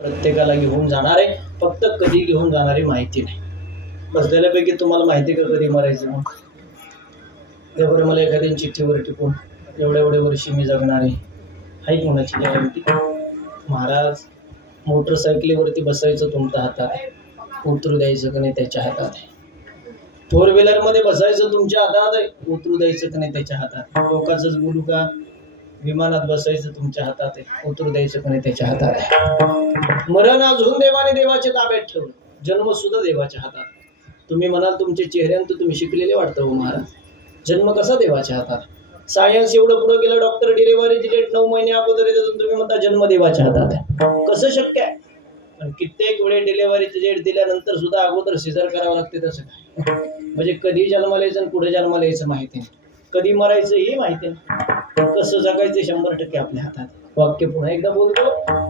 प्रत्येकाला घेऊन जाणार आहे, फक्त कधी घेऊन जाणारी माहिती नाही. बसलेल्यापैकी तुम्हाला माहिती का कधी मरायचं? मग त्याबरोबर मला एखाद्या चिठ्ठीवर टिपून एवढ्या वर्षी मी जगणार आहे कोणाची गॅरंटी? महाराज, मोटरसायकलीवरती बसायचं तुमच्या हातात आहे, उतरू द्यायचं का नाही त्याच्या हातात आहे. फोर व्हीलरमध्ये बसायचं तुमच्या हातात आहे, उतरू द्यायचं का नाही त्याच्या हातात. लोकांचंच बोलू का? विमानात बसायचं तुमच्या हातात आहे, उतरू द्यायचं का नाही त्याच्या हातात आहे. मरण अजून देवाने देवाच्या ताब्यात ठेवलं, जन्म सुद्धा देवाच्या हातात. तुम्ही म्हणाल तुमच्या चेहऱ्यानं तुम्ही शिकलेले वाटतं हो महाराज, जन्म कसा देवाच्या हातात? सायन्स एवढं पुढे गेलं, डॉक्टर डिलिव्हरीची डेट 9 महिने अगोदर येतं, तुम्ही म्हणता जन्म देवाच्या हातात आहे. कसं शक्य आहे? पण कित्येक वेळे डिलिव्हरीची डेट दिल्यानंतर सुद्धा अगोदर सिझर करावं लागते. तसं काय? म्हणजे कधी जन्माला यायचं आणि पुढे जन्माला यायचं माहिती नाही, कधी मरायचं हे माहिती नाही, कसं जगायचं 100% आपल्या हातात. वाक्य पुन्हा एकदा बोलतो,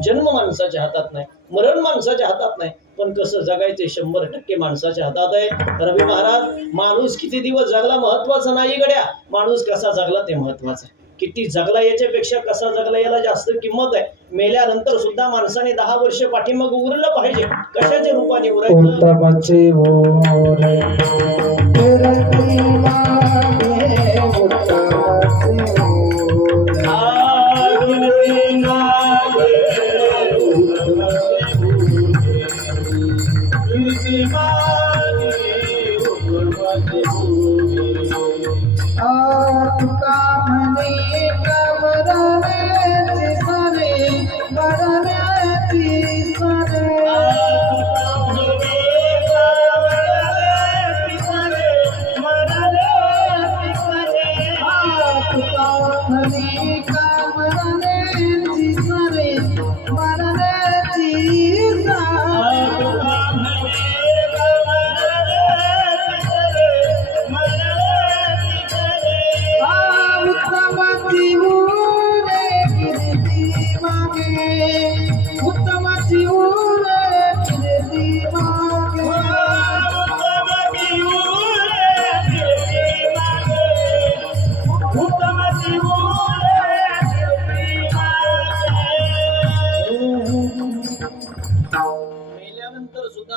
जन्म माणसाच्या हातात नाही, मरण माणसाच्या हातात नाही, पण कसं जगायचं 100% माणसाच्या हातात आहे. रवी महाराज, माणूस किती दिवस जगला महत्वाचं नाही गड्या, माणूस कसा जगला ते महत्वाचं आहे. किती जगला याच्यापेक्षा कसा जगला याला जास्त किंमत आहे. मेल्यानंतर सुद्धा माणसाने 10 वर्ष पाठीमाग उरलं पाहिजे. कशाच्या रूपाने उरायचं?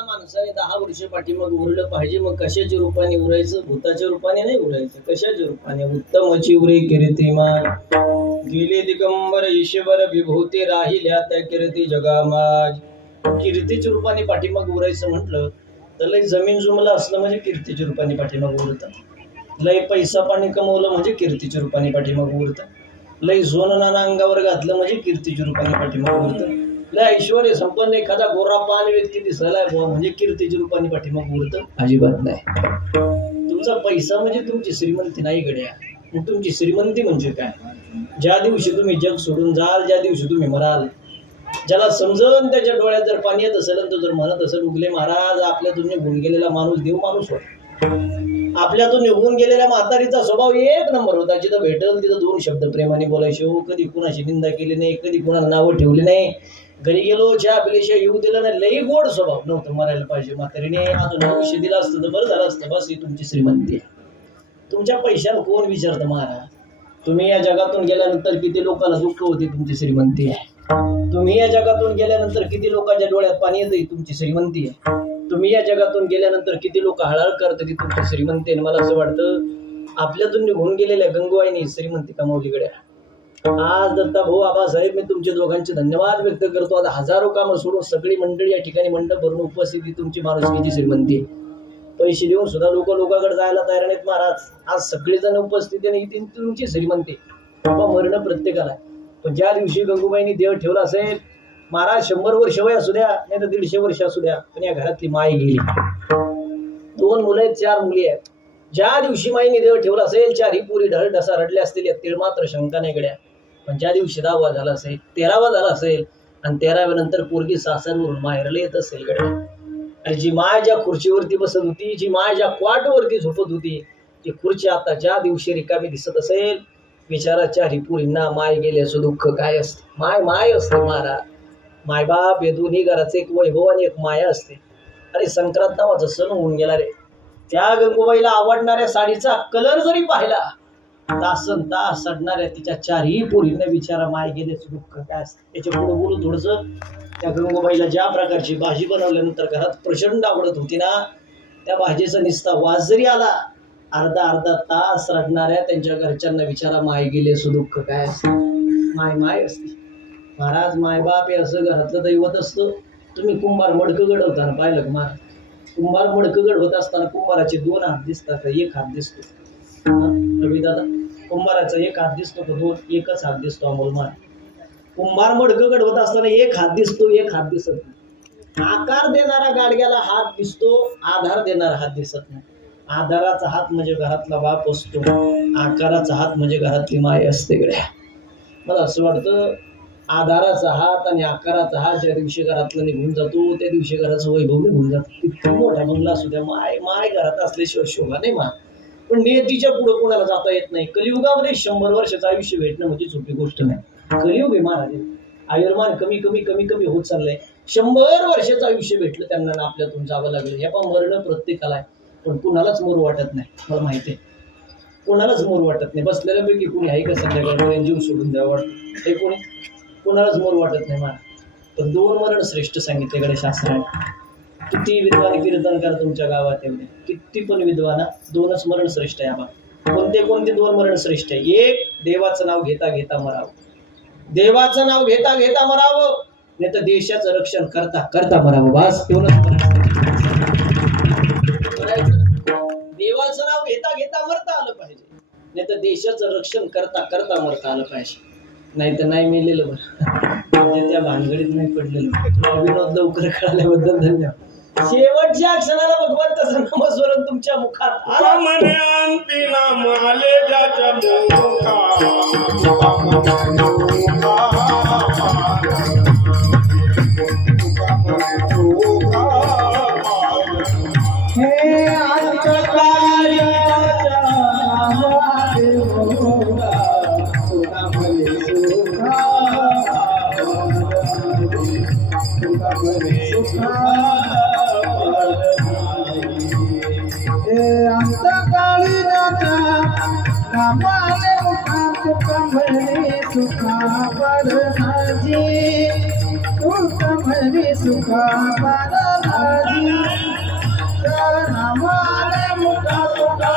माणसाने 10 वर्ष पाठीमाग उरलं पाहिजे. मग कशाच्या रूपाने उरायचं? भूताच्या रूपाने नाही उरायचं. कशाच्या रूपाने? उत्तमची उरे कीर्तिमान, गेले दिगंबर ईश्वर विभूती, राहिल्या त्या कीर्ती जगामाज. कीर्तीच्या रूपाने पाठीमाग उरायचं म्हटलं तर लय जमीन जुमला असलं म्हणजे कीर्तीच्या रूपाने पाठीमाग उरतं. लय पैसा पाणी कमवलं म्हणजे कीर्तीच्या रूपाने पाठीमाग उरतं. लय सोनं नाना अंगावर घातलं म्हणजे कीर्तीच्या रूपाने पाठीमाग उरतं. लय ऐश्वर्य संपन्न एखादा गोरा पान व्यक्ती दिसायला म्हणजे कीर्तीच्या रूपाने पाठीमाग उरतं? अजिबात नाही. तुमचा पैसा म्हणजे तुमची श्रीमंती नाही गड्या. मग तुमची श्रीमंती म्हणजे काय? ज्या दिवशी तुम्ही जग सोडून जाल, ज्या दिवशी तुम्ही मराल, ज्याला समजून त्याच्या डोळ्यात जर पाणी येत असेल तो जर म्हणत असेल, उगले महाराज आपल्यातून निघून गेलेला माणूस देव माणूस होता, आपल्यातून निघून गेलेल्या म्हातारीचा स्वभाव 1 नंबर होता. जिथं भेटल तिथं 2 शब्द प्रेमाने बोलायचे हो. कधी कुणाची निंदा केली नाही, कधी कुणाला नावं ठेवली नाही. घरी गेलो चहा पिल्याशिवाय येऊ दिलं नाही. लई गोड स्वभाव. नव्हतं मरायला पाहिजे म्हातारीने, अजून आयुष्य दिलं असतं तर बरं झालं असतं. बस ही तुमची श्रीमंती आहे. तुमच्या पैशाला कोण विचारतं महाराज? तुम्ही या जगातून गेल्यानंतर किती लोकांना दुःख होते, तुमची श्रीमंती आहे. तुम्ही या जगातून गेल्यानंतर किती लोकांच्या डोळ्यात पाणी येते, तुमची श्रीमंती आहे. तुम्ही या जगातून गेल्यानंतर किती लोक हळहळ करतात, ती तुमची श्रीमंती आहे. मला असं वाटतं आपल्यातून निघून गेलेल्या गंगूबाईंनी श्रीमंती कमावली गड्या. आज दत्ता भाऊ, आबासाहेब, मी तुमचे दोघांचे धन्यवाद व्यक्त करतो. आज हजारो कामं सोडून सगळी मंडळी या ठिकाणी मंडप भरून उपस्थिती तुमची माणुसकीची श्रीमंती आहे. पैसे देऊन सुद्धा लोकांकडे जायला तयार नाहीत महाराज. आज सगळेजण उपस्थिती नाही, ती तुमची श्रीमंती. मरण प्रत्येकाला आहे. पण ज्या दिवशी गंगूबाईंनी देव ठेवला असेल महाराज, 100 वर्ष वय असू द्या नाही तर 150 वर्ष असू द्या, पण या घरातली माय गेली. 2 मुलं आहेत, 4 मुली आहेत. ज्या दिवशी माईने देव ठेवला असेल, 4ही पुरी ढळ ढसा रडल्या असतील, यात मात्र शंका नाही गड्या. पण ज्या दिवशी 10वा झाला असेल, 13वा झाला असेल आणि 13व्या नंतर पोरगी सासरवरून माहेरला येत असेल गड्या, आणि जी माय ज्या खुर्चीवरती बसत होती, जी माय ज्या क्वाटवरती झोपत होती, ती खुर्ची आता ज्या दिवशी रिकामी दिसत असेल, विचाराच्या रिपुरींना माय गेल्याचं दुःख काय असते. माय असते महाराज. मायबाप हे दोन्ही घराचे एक वैभव आणि एक माया असते. अरे संक्रांत नावाचा सण होऊन गेला रे. त्या गंगूबाईला आवडणाऱ्या साडीचा कलर जरी पाहिला, तासन तास सडणाऱ्या तिच्या 4ही पोरींना विचारा माय गेल्याचं दुःख काय असते. त्याच्या पुढे बोलू थोडस. त्या गंगूबाईला ज्या प्रकारची भाजी बनवल्यानंतर घरात प्रचंड आवडत होती ना, त्या भाजीचा निस्ता वास जरी आला, अर्धा तास रडणाऱ्या त्यांच्या घरच्यांना विचारा, माय गेले सुदुःख काय असतं. माय असते महाराज. मायबाप हे असं घरातलं दैवत असतं. तुम्ही कुंभार मडकं घडवताना पाहिलं का महाराज? कुंभार मडकं घडवत असताना कुंभाराचे 2 हात दिसतात का 1 हात दिसतो? रवी दादा, कुंभाराचा 1 हात दिसतो का 2? 1च हात दिसतो अमोल महाराज. कुंभार मडकं घडवत असताना 1 हात दिसतो, 1 हात दिसत नाही. आकार देणारा गाडग्याला हात दिसतो, आधार देणारा हात दिसत नाही. आधाराचा हात म्हणजे घरातला बाप असतो, आकाराचा हात म्हणजे घरातली माय असते. गड्या मला असं वाटतं, आधाराचा हात आणि आकाराचा हात ज्या दिवशी घरातला निघून जातो, त्या दिवशी घराचं वैभव निघून जातो. इतका मोठा बंगला असू द्या, माय घरात असल्याशिवाय शोभा नाही मा. पण नियतीच्या पुढे कोणाला जाता येत नाही. कलियुगामध्ये 100 वर्षाचं आयुष्य भेटणं म्हणजे सोपी गोष्ट नाही. कलियुग आहे महाराज. आयुर्मान कमी कमी कमी कमी होत चाललंय. 100 वर्षाचं आयुष्य भेटलं त्यांना ना, आपल्यातून जावं लागलं. हे पण मरण प्रत्येकाला आहे, पण कुणालाच मोर वाटत नाही. मला माहिती आहे, कोणालाच मोर वाटत नाही. बसलेल्यापैकी कोणी आहे का संध्याकाळी जीव सोडून द्यावा वाटतं? हे कोणी कोणालाच मोर वाटत नाही मला. पण 2 मरण श्रेष्ठ सांगितलेकडे शास्त्राने. किती विद्वान कीर्तनकार तुमच्या गावात एवढे, किती पण विद्वाना, 2च मरण श्रेष्ठ आहे. आम्हाला कोणते 2 मरण श्रेष्ठ आहे? 1, देवाचं नाव घेता घेता मरावं. देवाचं नाव घेता घेता मरावं, नाही तर देशाचं रक्षण करता करता मरावं. बस 2च मरण. देवाचं नाव घेता घेता मरता आलं पाहिजे, नाही तर देशाचं रक्षण करता करता मरता आलं पाहिजे. नाही तर नाही मेलेलं बरं, म्हणजे त्या भानगडीत नाही पडलेलं. विनोद लवकर कळाल्याबद्दल धन्यवाद. शेवटच्या क्षणाला भगवंताचं नामस्मरण तुमच्या मुखात आलं. म्हणे अंती नाम आले ज्याच्या हे अंतकाळी सुखा बरहाजी तुमरी सुखा बरहाजी हमारे मुखा सुखा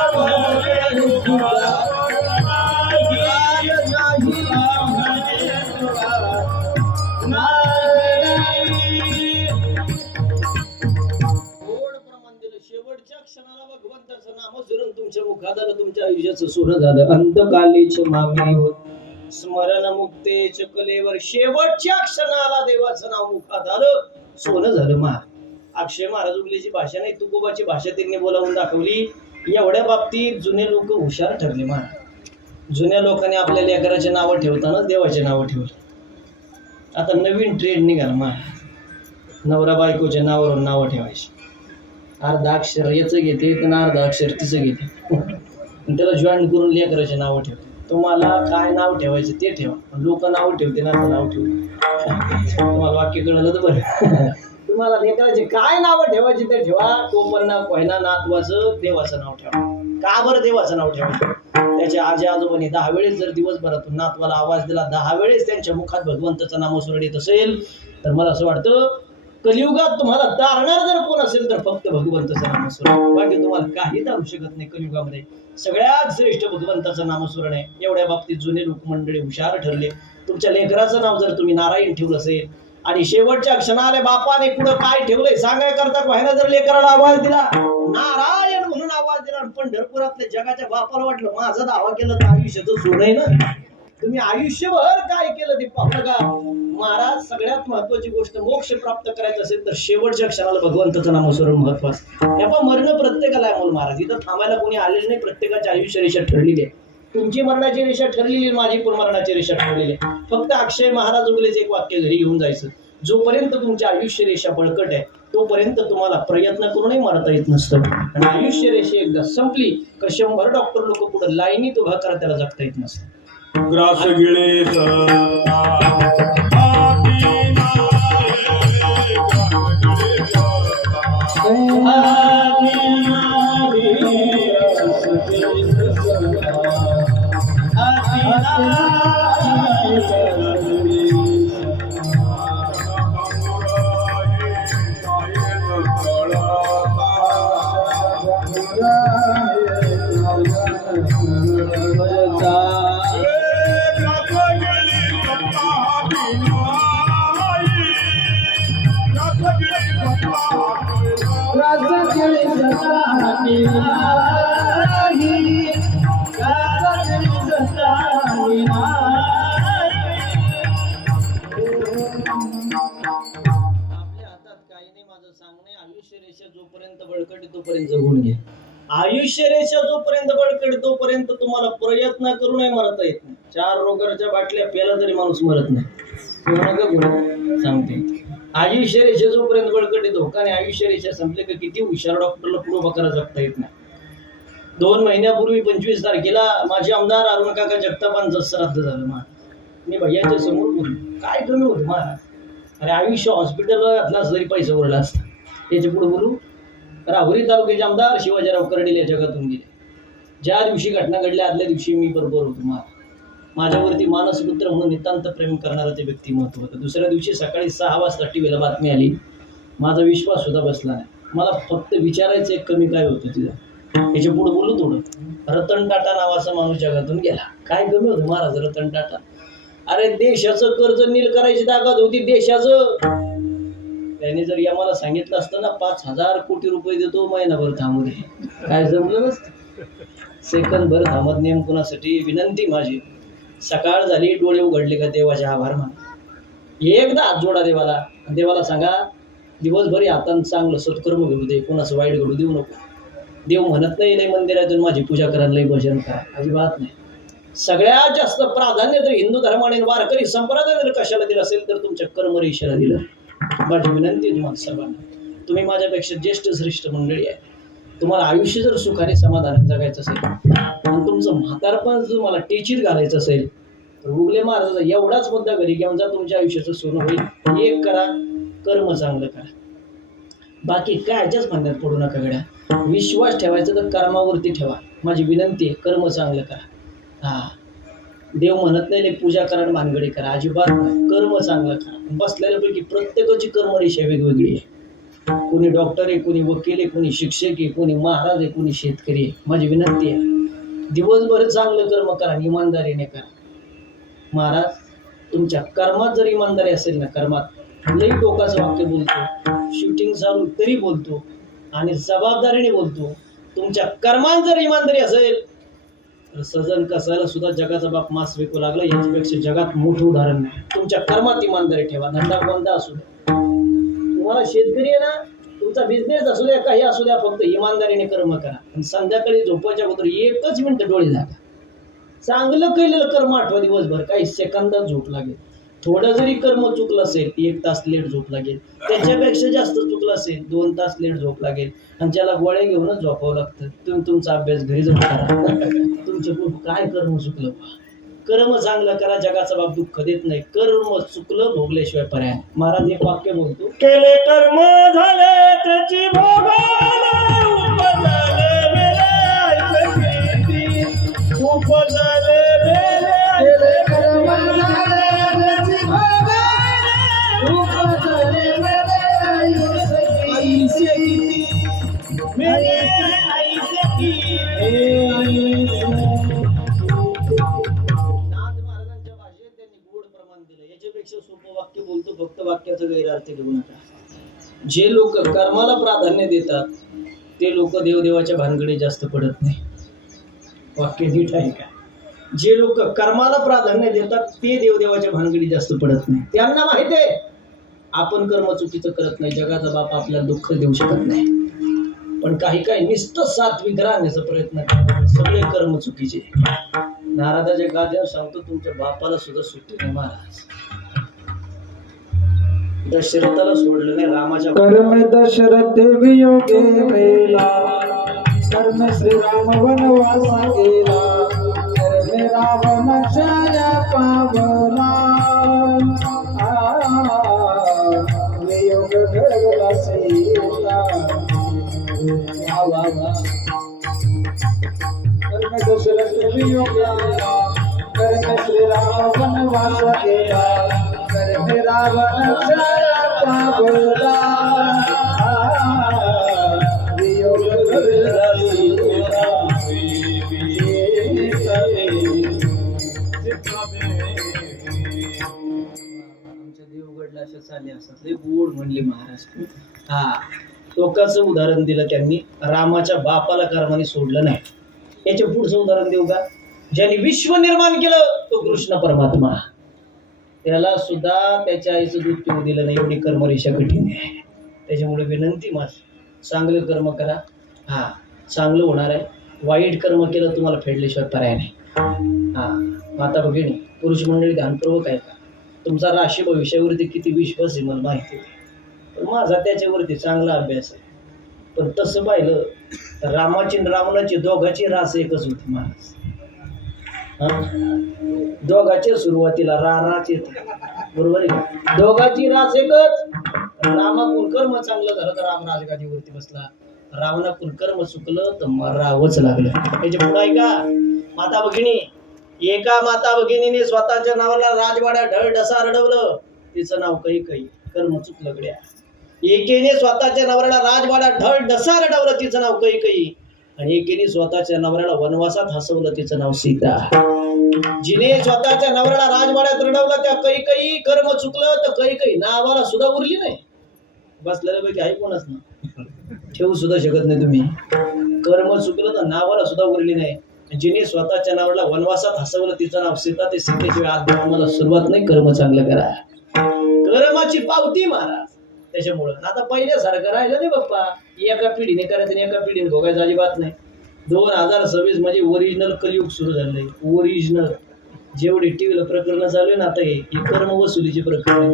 शेवटच्या क्षणाला भगवंताचं नामस्मरण तुमच्या मुखात आलं, तुमच्या आयुष्याचं सोनं झालं. अंतकालीच मामे होत स्मरण मुक्तेच कलेवर. शेवटच्या क्षणाला देवाचं नाव मुखात आलं, सोनं झालं. अक्षय महाराज उगलेची भाषा नाही, तुकोबाची भाषा त्यांनी बोलावून दाखवली. एवढ्या बाबतीत जुने लोक हुशार ठरले. जुन्या लोकांनी आपल्या लेकराचे नावं ठेवताना देवाचे नावं ठेवले. आता नवीन ट्रेंड निघाला नवरा बायकोच्या नावावरून नावं ठेवायची. अर्धा अक्षर याचं घेते तर अर्धा अक्षर तिचं घेते, त्याला जॉईन करून लेकराचे नावं ठेवते. तुम्हाला काय नाव ठेवायचं ते ठेवा, लोक नाव ठेवते ना नाव ठेवते. तुम्हाला वाक्य कळलं तर बरं. तुम्हाला लेकराचे काय नाव ठेवायचे ते ठेवा. कोपरना कोयना नातवाचं देवाचं नाव ठेवा. का बरं देवाचं नाव ठेवायचं? त्याच्या आजी आजोबांनी 10 वेळेस जर दिवसभरातून नातवाला आवाज दिला, 10 वेळेस त्यांच्या मुखात भगवंताचं नामस्मरण येत असेल, तर मला असं वाटतं कलियुगात तुम्हाला तारणार जर कोण असेल तर फक्त भगवंताचं नामस्मरण. बाकी तुम्हाला काही दारू शकत नाही. कलियुगामध्ये सगळ्यात श्रेष्ठ भगवंताचं नामस्मरण आहे. एवढ्या बाबतीत जुने लोक मंडळी हुशार ठरले. तुमच्या लेकराचं नाव जर तुम्ही नारायण ठेवलं असेल आणि शेवटच्या क्षणाला बापाने पुढं काय ठेवलंय सांगाय करता व्हायला जर लेकराला आवाज दिला नारायण म्हणून आवाज दिला, पंढरपुरातल्या जगाच्या बापाला वाटलं माझा दावा केला तर आयुष्याचं सोड आहे ना. तुम्ही आयुष्यभर काय केलं ते पाहू का महाराज. सगळ्यात महत्वाची गोष्ट मोक्ष प्राप्त करायचं असेल तर शेवटच्या क्षणाला भगवंताचं नामस्मरण महत्वाचं. या पण मरण प्रत्येकाला आहे. महाराज इथं थांबायला कोणी आलेलं नाही. प्रत्येकाची आयुष्य रेषा ठरलेली आहे. तुमची मरणाची रेषा ठरलेली, माझी पण मरणाची रेषा ठरलेली आहे. फक्त अक्षय महाराज उगलेच एक वाक्य घरी घेऊन जायचं. जोपर्यंत तुमची आयुष्य रेषा बळकट आहे तोपर्यंत तुम्हाला प्रयत्न करूनही मरता येत नसतं. आणि आयुष्य रेषा एकदा संपली तर 100 डॉक्टर लोक पुढे लाईनीत उभा करा, त्याला जगता येत नसतं. ग्रास गिळे रास गिळे सतानी नाही रास गिळे सतानी आपल्या हातात काही नाही. माझं सांगणे आयुष्य रेषा जोपर्यंत बळकटी तोपर्यंत जगून घे. आयुष्य रेषा जोपर्यंत बळकटी तोपर्यंत तुम्हाला प्रयत्न करू नाही मरता येत नाही. 4 रोगरच्या बाटल्या प्याला तरी माणूस मरत नाही. सांगते आयुष्य रेषा जोपर्यंत बळकटी धोकाने आयुष्य रेषा संपले की किती हुशार डॉक्टरला पुढे बकरा जगता येत नाही. 2 महिन्यापूर्वी 25 तारखेला माझे आमदार अरुण काका जगतापांचं श्राद्ध झालं. मी भैयांच्या समोर बोललो, काय कमी होतं महाराज, अरे आयुष्य हॉस्पिटलला घातलास तरी पैसा उरला असता. त्याच्या पुढे बोलू, राहुरी तालुक्याचे आमदार शिवाजीराव कर्डिले जगातून गेले. ज्या दिवशी घटना घडल्या आदल्या दिवशी मी बरोबर होतो. माझ्यावरती मानसपुत्र म्हणून नितांत प्रेम करणारं ते व्यक्तिमत्व होतं. दुसऱ्या दिवशी सकाळी 6 वाजता टीव्हीला बातमी आली. माझा विश्वास सुद्धा बसला नाही. मला फक्त विचारायचं एक कमी काय होतं तिथं. त्याच्या पुढे बोलू थोडं. रतन टाटा नावाचा माणूस जगातून गेला. काय कमी होतं महाराज रतन टाटा. अरे देशाचं कर्ज नील करायची ताकद होती देशाचं. त्याने जर आम्हाला सांगितलं असतं ना 5,000 कोटी रुपये देतो महिनाभर थांबू दे, काय जमलं नसतं. सेकंद भर थांबत नेम कुणासाठी. विनंती माझी, सकाळ झाली डोळे उघडले का देवाचे आभार माना. एकदा हात जोडा देवाला. देवाला सांगा दिवसभर हातानं चांगलं सत्कर्म घडू दे, कोणाचं वाईट घडू देऊ नको. देव म्हणत नाही लय मंदिरातून माझी पूजा करा लय भजन करा, अजिबात नाही. सगळ्यात जास्त प्राधान्य जर हिंदू धर्माने वारकरी संप्रदाय जर कशाला दिलं असेल तर तुमच्या कर्मरेषेला दिलं. माझी विनंती तुम्हाला सर्वांना, तुम्ही माझ्यापेक्षा ज्येष्ठ श्रेष्ठ मंडळी आहे. तुम्हाला आयुष्य जर सुखाने समाधानाने जगायचं असेल आणि तुमचं म्हातारपण जर तुम्हाला टेचीत घालायचं असेल तर उगले महाराजाचा एवढाच मुद्दा घरी घेऊन जा, तुमच्या आयुष्याचं सोनं होईल. एक करा, कर्म चांगलं करा. बाकी कायच्याच फांद्यात पडू नका गड्या. विश्वास ठेवायचा तर कर्मावरती ठेवा. माझी विनंती आहे, कर्म चांगलं करा. हा, देव म्हणत नाही पूजा करा भानगडी करा, अजिबात नाही. कर्म चांगलं करा. बसलेल्यापैकी प्रत्येकाची कर्मरेषा वेगवेगळी आहे. कोणी डॉक्टर आहे, कोणी वकील आहे, कोणी शिक्षक आहे, कोणी महाराज आहे, कोणी शेतकरी आहे. माझी विनंती आहे, दिवसभर चांगलं कर्म करा, इमानदारीने करा. महाराज तुमच्या कर्मात जर इमानदारी असेल ना, कर्मात लई टोकाचं वाक्य बोलतो, शूटिंग चालू तरी बोलतो आणि जबाबदारीने बोलतो. तुमच्या कर्मात जर इमानदारी असेल तर सजन कसायला सुद्धा जगाचा बाप मास विकू लागला. याच्यापेक्षा जगात मोठं उदाहरण नाही. तुमच्या कर्मात इमानदारी ठेवा. धंदा कोणता असू द्या, तुम्हाला शेतकरी आहे ना, तुमचा बिझनेस असू द्या, काही असू द्या, फक्त इमानदारीने कर्म करा. आणि संध्याकाळी झोपायच्या अगोदर 1 मिनिट डोळे लागा. चांगलं केलेलं कर्म आठवा. दिवसभर काही सेकंदात झोप लागेल. थोडं जरी कर्म चुकलं असेल 1 तास लेट झोप लागेल. त्याच्यापेक्षा जास्त चुकलं असेल 2 तास लेट झोप लागेल. आणि ज्याला गोळ्या घेऊनच झोपावं लागतं. तुम्ही तुमचा अभ्यास घरी जाऊन करा. तुमचं काय कर्म चुकलं, कर्म चांगलं करा. जगाचा बाप दुःख देत नाही. कर्म चुकलं भोगल्याशिवाय पर्याय. महाराज एक वाक्य बोलतो, केले कर्म झाले त्याची भोगाला उपजले वेले कीर्ती, उपजले वेले केले कर्म झाले त्याची भोगाला उपजले वेले आईचे किती मेरे आईचे की. नाथ महाराजांच्या भाषेत त्यांनी गोड प्रमाण दिलं. याच्यापेक्षा सोपं वाक्य बोलतो, फक्त वाक्याचा गैरअर्थ घेऊ नका. जे लोक कर्माला प्राधान्य देतात ते लोक देवदेवाच्या भानगडीत जास्त पडत नाही. वाक्य नीट आहे का? जे लोक कर्माला प्राधान्य देतात ते देवदेवाच्या भानगडीत जास्त पडत नाही. त्यांना माहित आहे आपण कर्म चुकीचं करत नाही, जगाचा बाप आपल्याला दुःख देऊ शकत नाही. पण काही नुसतं सात्विक राहण्याचा प्रयत्न करतात. सगळे कर्म चुकीचे. नारदाच्या गाद्यावर सांगतो, तुमच्या बापाला सुद्धा सुट्टी नाही महाराज. दशरथाला सोडलं नाही, रामाच्या कर्म दशरथ वियोगे गेला, कर्म श्रीराम वनवास गेला, कर्म रावण छाया पावला, वियोग घडला सीता. कर्म दशरथ वियोगे गेला, कर्म श्रीराम वनवास गेला, कर्म रावण छाया पावला, वियोग घडला सीता. आमच्या देव उघडला अशा चालले असतात लय गोड म्हणले महाराज. हा टोकाचं उदाहरण दिलं त्यांनी. रामाच्या बापाला कर्माने सोडलं नाही. याच्या पुढचं उदाहरण देऊ का? ज्यांनी विश्व निर्माण केलं तो कृष्ण परमात्मा, त्याला सुद्धा त्याच्या आईचं दूध पिऊ दिलं नाही. एवढी कर्मरेषा कठीण आहे. त्याच्यामुळे विनंती माझी, चांगलं कर्म करा. हा चांगलं होणार आहे. वाईट कर्म केलं तुम्हाला फेडल्याशिवाय पर्याय नाही. हा माता भगिनी पुरुष मंडळी ध्यानपूर्वक आहे का? तुमचा राशी भविष्यावरती किती विश्वास आहे मला माहिती आहे, पण माझा त्याच्यावरती चांगला अभ्यास आहे. पण तसं पाहिलं तर रामाची आणि रावणाची दोघाची रास एकच होती महाराज. दोघाच्या सुरुवातीला राच येते, बरोबर आहे का? दोघाची रास एकच. रामाकून कर्म चांगलं झालं तर राम राजगादीवरती बसला, रावणाकून कर्म चुकलं तर मरावंच लागलं. याच्या पुढे आहे का माता भगिनी? एका माता भगिनीने स्वतःच्या नावाला राजवाड्या ढळ ढसा रडवलं, तिचं नाव कैकई. कर्म चुकलं गड्या. एकेने स्वतःच्या नवऱ्याला राजवाड्या ढळ ढसा रडवलं, तिचं नाव कैकई. आणि एकेने स्वतःच्या नवऱ्याला वनवासात हसवलं, तिचं नाव सीता. जिने स्वतःच्या नवऱ्याला राजवाड्यात रडवलं त्या कैकई, कर्म चुकलं तर कैकई नावाला सुद्धा उरली नाही. बसलेल्या पैकी ऐकूनच ना ठेवू सुद्धा शकत नाही तुम्ही. कर्म चुकलं तर नावाला सुद्धा उरली नाही. जिने स्वतःच्या नावाला वनवासात हसवलं, तिचं नाव सीता. ते सीतेची वेळ आत्मला सुरुवात नाही. कर्म चांगलं करा, कर्माची पावती महाराज. त्याच्यामुळं आता पहिल्यासारखं राहिलं नाही बाप्पा. एका पिढीने करायचं आणि एका पिढीने भोगायचं अजिबात नाही. 2026 म्हणजे ओरिजिनल कलियुग सुरू झालंय. ओरिजिनल जेवढी टीव्हीला प्रकरण चालू आहे ना आता, हे कर्म वसुलीची प्रकरण.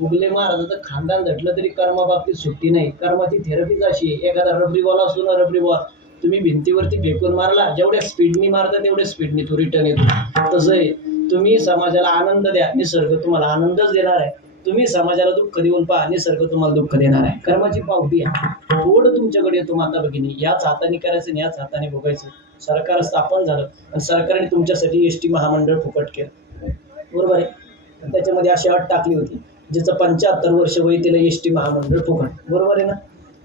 उगले महाराजाचं खानदान झटलं तरी कर्माबाबतीत सुट्टी नाही. कर्माची थेरपीच अशी आहे. एखादा रबरी बॉल असतो ना, रबरी बॉल तुम्ही भिंतीवरती फेकून मारला, जेवढ्या स्पीडनी मारता तेवढ्या स्पीडनी तो रिटर्न येतो. तसं आहे, तुम्ही समाजाला आनंद द्या, निसर्ग तुम्हाला आनंदच देणार आहे. तुम्ही समाजाला दुःख देऊन पहा, निसर्ग तुम्हाला दुःख देणार आहे. कर्माची पावती आहे. थोडं तुमच्याकडे येतो माता भगिनी. याच हाताने करायचं आणि याच हाताने भोगायचं. सरकार स्थापन झालं आणि सरकारने तुमच्यासाठी एसटी महामंडळ फुकट केलं, बरोबर आहे. त्याच्यामध्ये अशी अट टाकली होती, जिचं 75 वर्ष वय तिला एसटी महामंडळ फुकट, बरोबर आहे ना.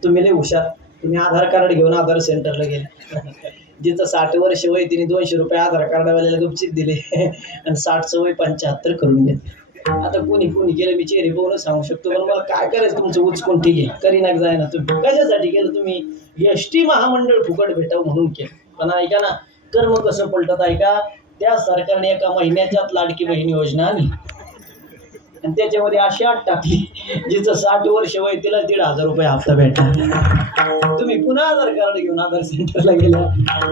तुम्ही लय हुशार, तुम्ही आधार कार्ड घेऊन आधार सेंटरला गेले. जिचं 60 वर्ष वय तिने 200 रुपये आधार कार्डवाल्याला गुपचित दिले आणि 60चं वय 75 करून घेतले. आता कोणी केलं मी चेहरे पाहूनच सांगू शकतो, पण मला काय करायचं तुमचं उचकून ठीक आहे करीनाक जाय ना. तुम्ही कशासाठी केलं? तुम्ही एसटी महामंडळ फुकट भेटावं म्हणून केलं. पण ऐका ना, कर्म कसं पलटत ऐका. त्या सरकारने एका महिन्याच्यात लाडकी बहीण योजना आणली आणि त्याच्यामध्ये अशी अट टाकली, जिचं 60 वर्ष वय तिला 1,500 रुपये हप्ता भेटला. तुम्ही पुन्हा आधार कार्ड घेऊन आधार सेंटरला गेल्या,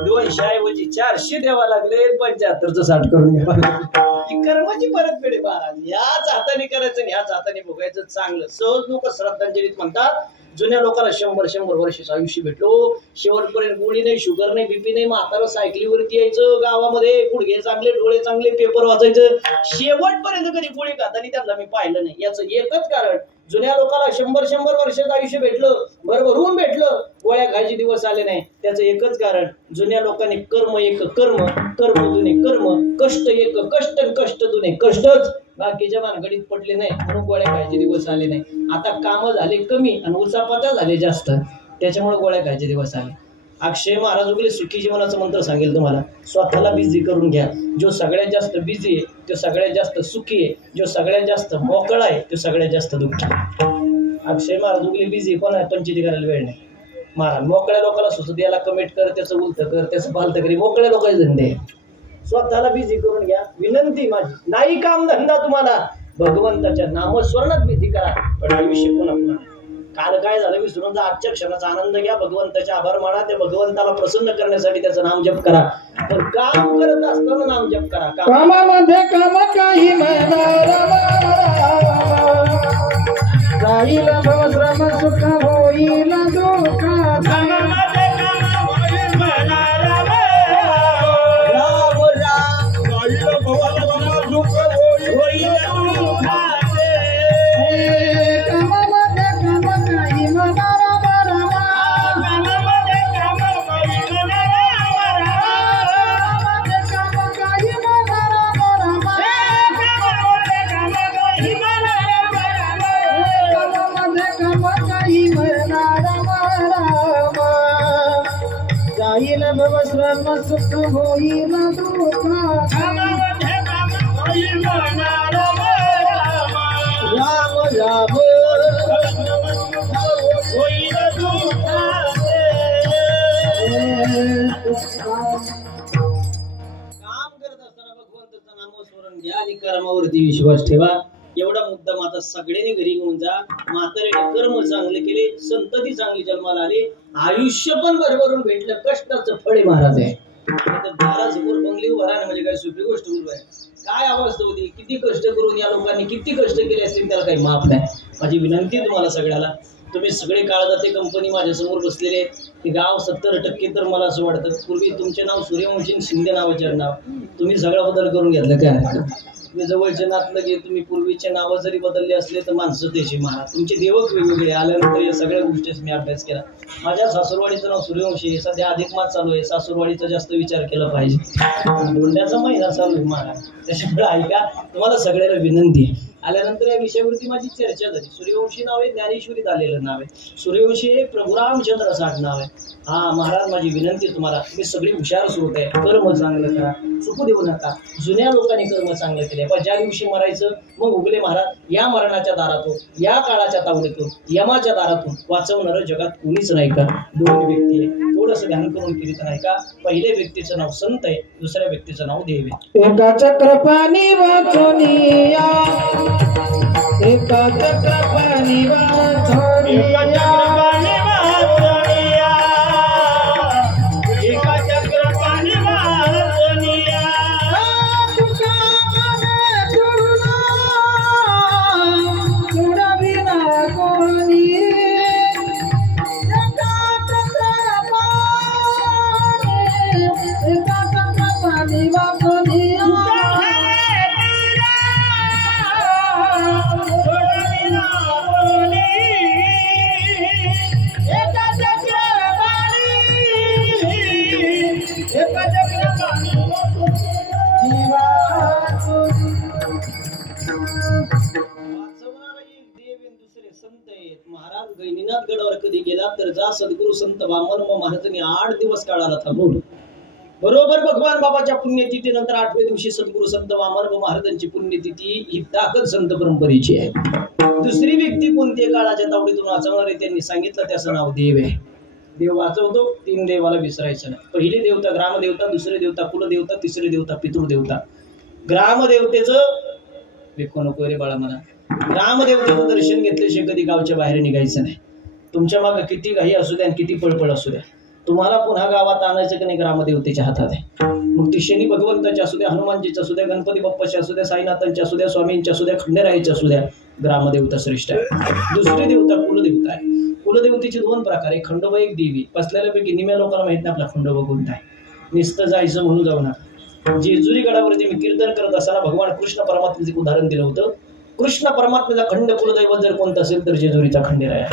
200 ऐवजी 400 द्यावा लागले, 75चं 60 करून घ्यावा लागले. ही कर्माची परतफेड आहे महाराज. याच हाताने करायचं आणि ह्याच हाताने भोगायचं. चांगलं सहज लोक श्रद्धांजलीत म्हणतात, जुन्या लोकांना 100 वर्षाचं आयुष्य भेटलो, शेवटपर्यंत गोळी नाही, शुगर नाही, बीपी नाही, म्हातारं सायकलीवरती यायचं, गावामध्ये गुडघे चांगले, डोळे चांगले, पेपर वाचायचं, शेवटपर्यंत कधी गोळी खाताना त्यांना मी पाहिलं नाही. याचं एकच कारण, जुन्या लोकांना 100 वर्षाचं आयुष्य भेटलं, भरभरून भेटलं, गोळ्या खायचे दिवस आले नाही. त्याचं एकच कारण, जुन्या लोकांनी कर्म एक कर्म, कर्म दुने कर्म, कष्ट एक कष्ट, कष्ट दुने कष्टच. बाकीच्या भानगडीत पडले नाही म्हणून गोळ्या खायचे दिवस आले नाही. आता कामं झाले कमी आणि उचापात्या झाले जास्त, त्याच्यामुळे गोळ्या खायचे दिवस आले. अक्षय महाराज वगैरे सुखी जीवनाचा मंत्र सांगेल तुम्हाला. स्वतःला बिझी करून घ्या. जो सगळ्यात जास्त बिझी आहे तो सगळ्यात जास्त सुखी आहे. जो सगळ्यात जास्त मोकळा आहे तो सगळ्यात जास्त दुःखी. अक्षय महाराज वगैरे बिझी कोण आहे? पंचायती करायला वेळ नाही. महाराज मोकळ्या लोकांना सुचत, याला कमेंट कर, त्याचं उलट कर, त्याचं पालत करी. मोकळ्या लोकांचे धंदे. स्वतःला बिझी करून घ्या. विनंती माझी, नाही काम धंदा तुम्हाला, भगवंताच्या नामस्मरणात बिझी करा. पण आयुष्य पुन्हा काल काय झालं विसरून जा. आजच्या क्षणाचा आनंद घ्या. भगवंताचे आभार माना. त्या भगवंताला प्रसन्न करण्यासाठी त्याचं नाम जप करा. पण काम करत असताना नाम जप करा. कामामध्ये काम काही जाईल भवश्रम सुख होईल दुःख. भवश्रम सुख होईल दुःख. धाम लाभ होईल दुःखाचे. काम करत असताना भगवंताचं नामस्मरण घ्या आणि कर्मावरती विश्वास ठेवा. एवढा मुद्दाम आता सगळ्यांनी घरी घेऊन जा. म्हातारीने कर्म चांगले केले, संतती चांगली जन्माला आली, आयुष्य पण भरभरून भेटलं. कष्टाचं फळ आहे महाराज आहे. दारासमोर बंगली उभा राहणं म्हणजे काय सोपी गोष्ट उभं आहे. काय अवस्था होती, किती कष्ट करून या लोकांनी किती कष्ट केले असतील त्याला काही माफ नाही. माझी विनंती तुम्हाला सगळ्याला, तुम्ही सगळे काळजाते कंपनी माझ्या समोर बसलेले ते गाव 70% तर मला असं वाटतं. पूर्वी तुमचे नाव सूर्यवंशी शिंदे नावाचे नाव, तुम्ही सगळा बदल करून घेतलं काय. तुम्ही जवळचे नातलं गे, तुम्ही पूर्वीचे नाव जरी बदलले असले तर माणसं त्याची महाराज तुमचे देवक वेगवेगळे. आल्यानंतर या सगळ्या गोष्टीच मी अभ्यास केला. माझ्या सासूरवाडीचं नाव सूर्यवंशी आहे. सध्या अधिक मास चालू आहे, सासूरवाडीचा जास्त विचार केला पाहिजे. धोंड्याचा महिना चालू आहे महाराज. त्याच्यामुळे ऐका, तुम्हाला सगळ्याला विनंती आहे. आल्यानंतर या विषयावरती माझी चर्चा झाली. सूर्यवंशी नाव आहे, ज्ञानेश्वरीत आलेलं नाव आहे. सूर्यवंशी हे प्रभू रामचंद्र साठ नाव आहे. हा महाराज, माझी विनंती तुम्हाला, तुम्ही सगळी हुशार स्रोत आहे. कर्म चांगलं करा, चुकू देऊ नका. जुन्या लोकांनी कर्म चांगलं केले. पण ज्या दिवशी मरायचं मग उगले महाराज, या मरणाच्या दारातून, या काळाच्या तावडीतून, यमाच्या दारातून वाचवणारं जगात कुणीच नाही का. दोन व्यक्ती आहे, थोडंसं ध्यान करून केलं नाही का. पहिल्या व्यक्तीचं नाव संत आहे, दुसऱ्या व्यक्तीचं नाव देव आहे. एका चक्रपाणी वाचोनिया, एका चक्रपाणी एका चक्रपाणी वाचनिया, एका चक्रपाणी वाचनिया. वाचवणारा एक देव आहे, दुसरे संत आहेत. महाराज गैनीनाथ गडावर कधी गेला तर जा सद्गुरु संत वामन महाराजांनी 8 दिवस काळाला थांबवलं. बरोबर भगवान बाबाच्या पुण्यतिथीनंतर 8व्या दिवशी सद्गुरु संत वामन महाराजांची पुण्यतिथी ही ताकद संत परंपरेची आहे. दुसरी व्यक्ती कोणती काळाच्या तावडीतून वाचवणारे त्यांनी सांगितलं, त्याचं नाव देव आहे. देव वाचवतो. 3 देवाला विसरायचं नाही. पहिली देवता ग्रामदेवता, दुसरी देवता कुलदेवता, तिसरी देवता पितृदेवता. ग्रामदेवतेचं विकू नको रे बाळा मला. ग्रामदेवतेचं दर्शन घेतल्याशिवाय कधी गावच्या बाहेर निघायचं नाही. तुमच्या मागे किती घाई असू द्या आणि किती पळपळ असू द्या, तुम्हाला पुन्हा गावात आणायचं की नाही ग्रामदेवतेच्या हातात आहे. मग ती शनी भगवंताची असू द्या, हनुमानजीची असू द्या, गणपती बाप्पाची असू द्या, साईनाथांची असू द्या, स्वामींची असू द्या, खंडेरायाची असू द्या, ग्रामदेवता श्रेष्ठ आहे. दुसरी देवता कुलदेवता आहे. कुलदेवतेचे 2 प्रकार आहे, खंडोबा एक देवी. बसलेल्यापैकी निम्या लोकांना माहित नाही आपला खंडोबा कोणता आहे. नुसतं जायचं म्हणून जाऊ नका. जेजुरी गडावरती मी कीर्तन करत असताना भगवान कृष्ण परमात्म्याचे एक उदाहरण दिलं होतं. कृष्ण परमात्म्याचा खंड कुलदैवत जर कोणतं असेल तर जेजुरीचा खंडेराय.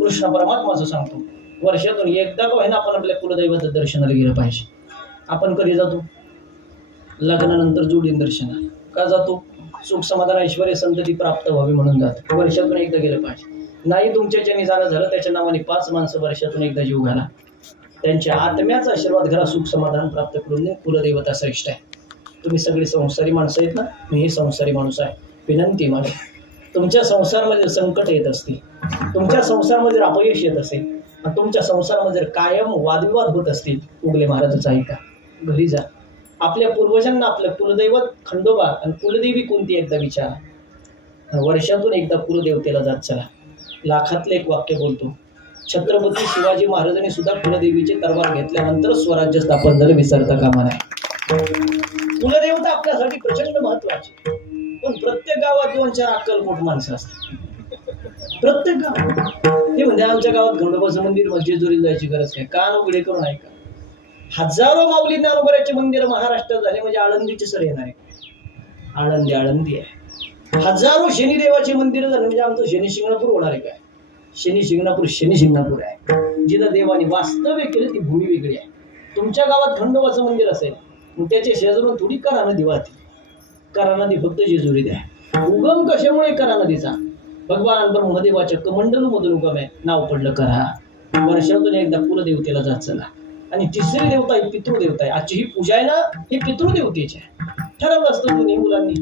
कृष्ण परमात्माचं सांगतो, वर्षातून एकदा का होईना आपण आपल्या कुलदैवत दर्शनाला गेलं पाहिजे. आपण कधी जातो? लग्नानंतर जोडीन दर्शनाला. का जातो? सुख समाधान ऐश्वर संतती प्राप्त व्हावी म्हणून जातो. वर्षातून एकदा गेलं पाहिजे. नाही तुमच्याच्याने जाणं झालं, त्याच्या नावाने 5 माणसं वर्षातून एकदा जीव घाला. त्यांच्या आत्म्याचा आशीर्वाद घरा, सुख समाधान प्राप्त करून दे. कुलदैवता श्रेष्ठ आहे. तुम्ही सगळी संसारी माणसं आहेत ना, मी संसारी माणूस आहे. विनंती माझी, तुमच्या संसारामध्ये संकट येत असते, तुमच्या संसारामध्ये अपयश येत असेल, आणि तुमच्या संसारामध्ये जर कायम वादविवाद होत असतील, उगले महाराजच ऐका, घरी जा. आपल्या पूर्वजांना आपलं कुलदैवत खंडोबा आणि कुलदेवी कोणती एकदा विचारा. वर्षातून एकदा कुलदेवतेला जात चला. लाखातलं एक वाक्य बोलतो, छत्रपती शिवाजी महाराजांनी सुद्धा कुलदेवीचे तरवार घेतल्यानंतर स्वराज्य स्थापन झालं, विसरता कामा नाही. कुलदेवता आपल्यासाठी प्रचंड महत्वाची, पण प्रत्येक गावात 2-4 अक्कलकोट माणसं असतात. प्रत्येक गावात हे म्हणजे आमच्या गावात खंडोबाचं मंदिर, जेजुरीला जायची गरज काय. कान उघडे करून ऐका. हजारो माऊली ज्ञानोबाचे मंदिर महाराष्ट्रात झाले म्हणजे आळंदीचे सर येणार आहे. आळंदी आहे. हजारो शनिदेवाची मंदिरं झाली म्हणजे आमचं शनी शिंगणापूर होणार आहे काय. शनी शिंगणापूर आहे. जिथं देवाने वास्तव्य केलं ती भूमी वेगळी आहे. तुमच्या गावात खंडोबाचं मंदिर असेल, मग त्याच्या शेजारून थोडी करा नदी वाहते. करा नदी फक्त जेजुरी द्या. उगम कशामुळे करा नदीचा? भगवान ब्रह्मदेवाच्या कमंडलू मधून उगम आहे. नाव पडलं करा. वर्षातून एकदा कुलदेवतेला जात चला. आणि तिसरी देवता ही पितृदेवता आहे. आजची ही पूजा आहे ना, ही पितृदेवतेची आहे. ठरवलं असतं दोन्ही मुलांनी.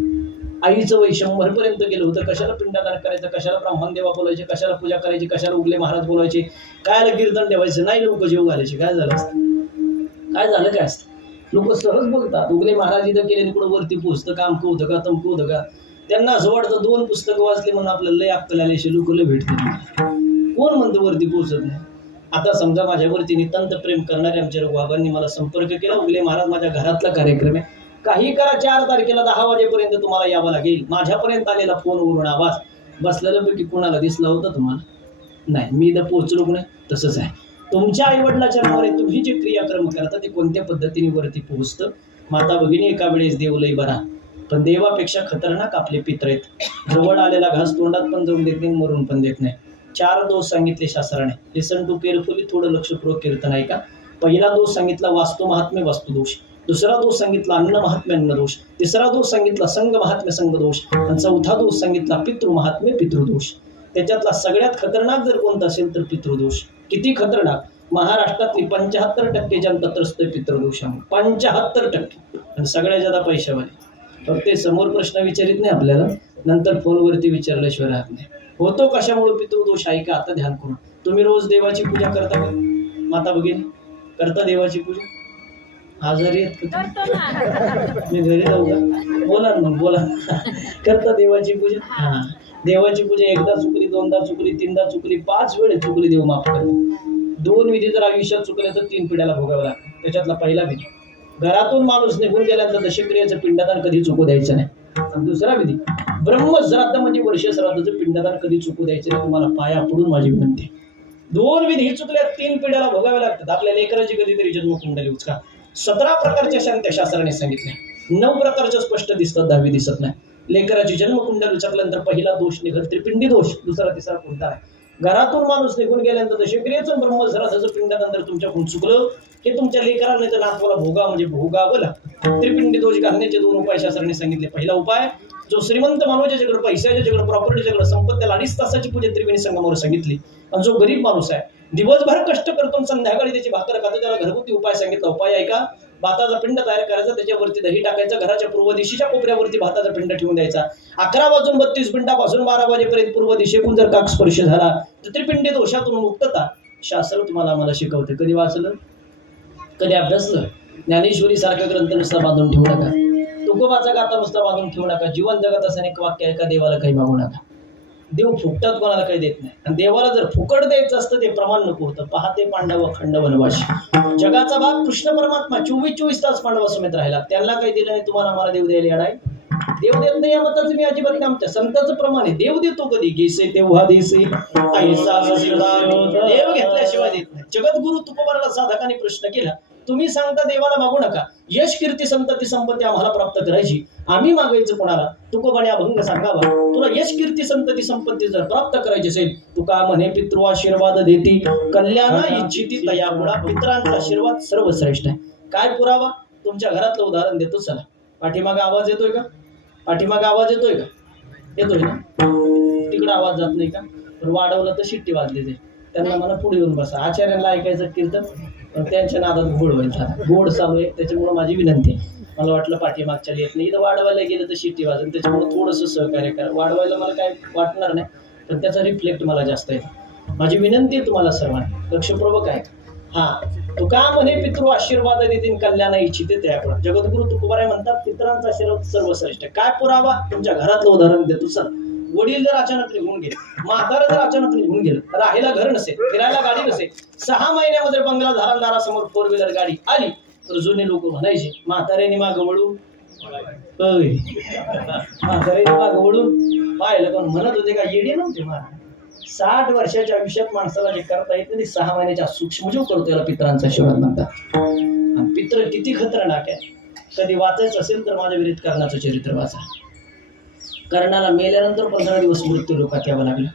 आईचं वय 100 पर्यंत गेलं होतं. कशाला पिंडदान करायचं, कशाला ब्राह्मण देवा बोलायचे, कशाला पूजा करायची, कशाला उगले महाराज बोलायचे, कायला कीर्तन ठेवायचं, नाही लोक जेव घालायचे. काय झालं असतं, काय झालं काय असतं, लोक सहज बोलतात. उगले महाराज इथं केले कुठं वरती पोचतं, काम होतं का, तमकं होतं का. त्यांना असं वाटतं 2 पुस्तकं वाचली म्हणून आपल्याला लय अक्कल आली, असे लोक लय भेटतात. कोण म्हणतं वरती पोचत नाही. आता समजा माझ्यावरती नितांत प्रेम करणारे आमच्या बाबांनी मला संपर्क केला, उगले महाराज माझ्या घरातला कार्यक्रम आहे, काही करा, 4 तारखेला 10 वाजेपर्यंत तुम्हाला यावं लागेल. माझ्यापर्यंत आलेला फोनवरून आवाज बसलेल्या पैकी कोणाला दिसला होता तुम्हाला? नाही. मी इथं पोहोचलो नाही. तसंच आहे, तुमच्या आईवडिलाच्या नावाने तुम्ही जे क्रियाक्रम करता ते कोणत्या पद्धतीने वरती पोहोचतं. माता भगिनी, एका वेळेस देव लय बरा, पण देवापेक्षा खतरनाक आपले पित्र आहेत. जवळ आलेला घास तोंडात पण जाऊन देत नाही, मरून पण देत नाही. 4 दोष सांगितले शास्त्राने. लिसन टू केअरफुली, थोडं लक्षपूर्वक कीर्तन ऐका. पहिला दोष सांगितला वास्तू महात्म्य वास्तू दोष, दुसरा दोष सांगितला अन्न महात्म्य अन्न दोष, तिसरा दोष सांगितला संघ महात्म्य संघ दोष, आणि चौथा दोष सांगितला पितृ महात्म्य पितृदोष. त्याच्यातला सगळ्यात खतरनाक जर कोणता असेल तर पितृदोष. किती खतरनाक, महाराष्ट्रातली 75% जनता त्रस्त पितृदोषामुळे, 75%. आणि सगळ्या ज्यादा पैशावाले. फक्त ते समोर प्रश्न विचारित नाही आपल्याला, नंतर फोनवरती विचारल्याशिवाय राहत नाही. होतो कशामुळे पितृदोष ऐका आता ध्यान करून. तुम्ही रोज देवाची पूजा करता का माता भगिनी? करता देवाची पूजा? आजारी आहेत का तुम्ही? मी घरी जाऊ का? बोला ना, बोला. करता देवाची पूजा? हा, देवाची पूजा एकदा चुकली, 2दा चुकली, 3दा चुकली, 5 वेळेस चुकली, देव माफ करतो. 2 विधी जर आयुष्यात चुकल्या तर 3 पिढ्याला भोगावं लागतं. त्याच्यातला पहिला विधी, घरातून माणूस निघून गेल्यानंतर दशक्रियेचं पिंडदान कधी चुकू द्यायचं नाही. आणि दुसरा विधी, ब्रह्मश्राद्ध म्हणजे वर्ष श्राद्धाचं पिंडदान कधी चुकू द्यायचं नाही. तुम्हाला पाया पडून माझी विनंती. 2 विधी ही चुकल्या 3 पिढ्याला भोगावे लागतात. आपल्या लेकराची कधीतरी जन्मकुंडली उचका. 17 प्रकारच्या शांत्या शास्त्राने सांगितल्या, 9 प्रकारच्या स्पष्ट दिसतात, 10वी दिसत नाही. लेकराची जन्मकुंडली उचकल्यानंतर पहिला दोष निघत त्रिपिंडी दोष, दुसरा तिसरा कोणता आहे? घरातून माणूस निघून गेल्यानंतर दशक्रियेचं ब्रह्मश्राद्धाचं पिंडदान जर तुमच्याकडून चुकलं, हे तुमच्या लेकराला नाही तर नातवाला भोगा म्हणजे भोगावं लागतं. त्रिपिंडी दोष घालण्याचे 2 उपाय शास्त्राने सांगितले. पहिला उपाय, जो श्रीमंत माणूस ज्याच्याकडे पैसा, ज्याच्याकडे प्रॉपर्टी, ज्याच्याकडे संपत्ती, त्याला 2.5 तासाची पूजा त्रिवेणी संगमावर सांगितली. आणि जो गरीब माणूस आहे, दिवसभर कष्ट करतो, संध्याकाळी त्याची भाकर खातो, त्याला घरगुती उपाय सांगितला. उपाय ऐका, भाताचा पिंड तयार करायचा, त्याच्यावरती दही टाकायचं, घराच्या पूर्व दिशेच्या कोपऱ्यावरती भाताचा पिंड ठेवून द्यायचा. 11 वाजून 32 मिनिटापासून 12 वाजेपर्यंत पूर्व दिशेकडून जर काक स्पर्श झाला तर त्रिपिंडी दोषातून मुक्तता शास्त्र तुम्हाला आम्हाला शिकवते. कधी वाचलं, कधी अभ्यासलं? ज्ञानेश्वरी सारखा ग्रंथ नुसता बांधून ठेवू नका, तुकोबाचा गाथा नुसता बांधून ठेवू नका. जीवन जगत असं एक वाक्य आहे का, देवाला काही मागू नका. देव फुकटात कोणाला काही देत नाही. आणि देवाला जर फुकट द्यायचं असतं ते प्रमाण नको होतं. पहाते पांडव अखंड वनवासी, जगाचा भाग कृष्ण परमात्मा 24 तास पांडवा समेत राहिला. त्यांना काही दिलं नाही, तुम्हाला आम्हाला देव द्यायला येणार आहे? देव देत नाही या मताचं मी अजिबात नाही. आमच्या संताचं प्रमाण आहे, देव देतो कधी, गेसे तेव्हा देसे, देव घेतल्याशिवाय देत नाही. जगद्गुरु तुकोबाला साधकांनी प्रश्न केला, तुम्ही सांगता देवाला मागू नका, यश कीर्ती संतती संपत्ती आम्हाला प्राप्त करायची, आम्ही मागायचं कोणाला? तुकोबाने अभंग सांगावा, तुला यश कीर्ती संतती संपत्ती जर प्राप्त करायची असेल, तुका म्हणे पितृ आशीर्वाद देती, कल्याणा इच्छिती तया गुणा, पित्रांचा आशीर्वाद सर्वश्रेष्ठ आहे. काय पुरावा? तुमच्या घरातलं उदाहरण देतो. चला, पाठीमागे आवाज येतोय का? पाठीमागे आवाज येतोय का? येतोय ना? तिकडे आवाज जात नाही का? तर वाढवलं तर शिट्टी वाजली जाईल. त्यांना मला पुढे येऊन बसा. आचार्यांना ऐकायचं कीर्तन, त्यांच्या नादात गोड व्हायचा, गोड चालू आहे. त्याच्यामुळे माझी विनंती, मला वाटलं पाठीमागच्या येत नाही, इथं वाढवायला गेलं तर शिट्टी वाजेल. त्याच्यामुळे थोडंसं सहकार्य करा. वाढवायला मला काय वाटणार नाही, पण त्याचा रिफ्लेक्ट मला जास्त येतो. माझी विनंती आहे तुम्हाला सर्वांना, लक्षपूर्वक आहे. हा, तुका म्हणे पितृ आशीर्वाद देतील, कल्याण इच्छिते त्याकडे. जगद्गुरु तुकोबाराय म्हणतात, पितरांचा आशीर्वाद सर्वश्रेष्ठ. काय पुरावा? तुमच्या घरातलं उदाहरण देतो. सर, वडील जर अचानक निघून गेले, म्हातारा जर अचानक निघून गेलं, राहायला घर नसेल, फिरायला गाडी नसेल, 6 महिन्यामध्ये बंगला झाला, दारासमोर 4 व्हीलर गाडी आली, तर जुने लोक म्हणायचे, म्हाताऱ्याने मागं वळून, म्हाताऱ्याने मागं वळून पाहिलं, पण म्हणत होते का येडे नव्हते महाराज. 60 वर्षाच्या आयुष्यात माणसाला जे करता येत नाही, 6 महिन्याच्या सूक्ष्मजीव करतो, याला पितरांचा आशीर्वाद म्हणतात. आणि पित्र किती खतरनाक आहे. कधी वाचायचं असेल तर माझ्या विरीत कर्णाचं चरित्र वाचा. कर्णाला मेल्यानंतर 15 दिवस मृत्यू लोकात यावं लागलं.